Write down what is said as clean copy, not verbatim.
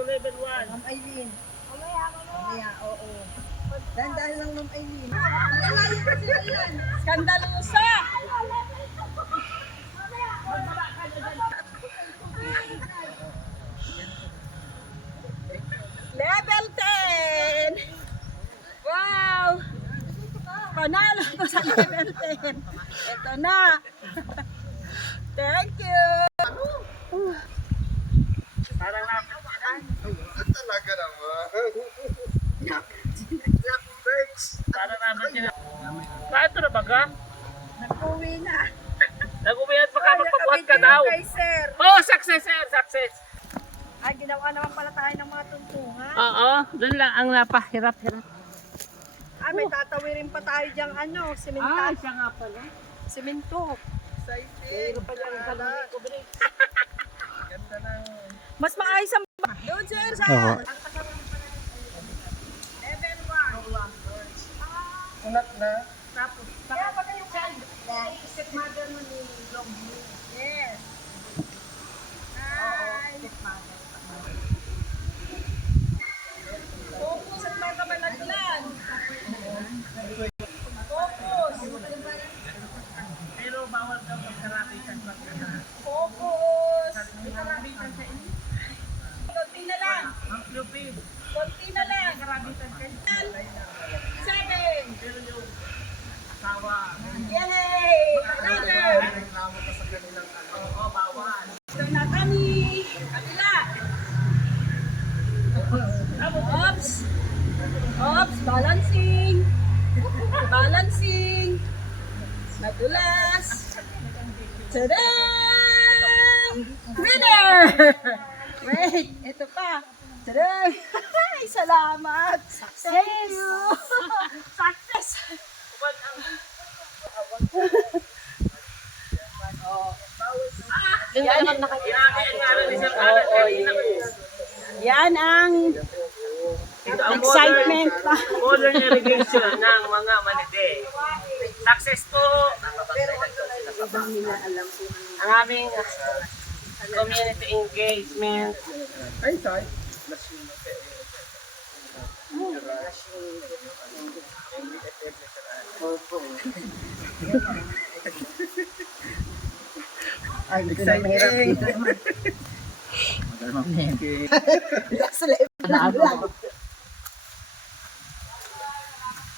to level 1. Ma'am Aileen. Mamaya, oo. Dahan-dahan lang, Ma'am Aileen. Lalayo kasi yan. Skandalosa! Level 10! Wow! Panalo ko sa level 10. Ito na. Thank you. Parang Talaga naman. Parang naman sila. Paano na baga? Nag-uwi na. Nag-uwihan pa ka, magpabuhat ka daw. Kay sir. Oh, success sir, success. Ay, ginawa naman pala tayo ng mga tuntungan. Oo, doon lang ang napahirap-hirap. Ah, may tatawirin pa tayo diyang simental. siya nga pala. Simento. Pero pa dyan, kalungin ko, bre. Ganda ng... Mas maayos ang doon, sir, sa Oo. level 1. Unat na. Tapos, kaya pa kayo stepmother mo ni Longview. Yes. Hi. Stepmother. Focus at mga kamalaglan. Focus. Pero bawal daw magkarapitan pag na. Focus. May karabitan sa inyo. Konti na lang. Ang lupid. Konti na lang. Karabitan kayo. 7. Pero yung asawa. Yay! Another. Reklamo ka sa kanilang Oo, bawal. Ito na kami. Kabila. Oops. Oops. Balancing. Balancing. Nadulas. Tada! Winner! Wait, ito pa. Tada! Ay, salamat. Thank you. Success. Kuwan ang... Yan, yan ang excitement. Modern irrigation ng mga manide. Success po. Ang aming community engagement. Ay, tay. Ay, Exciting. Last level na lang.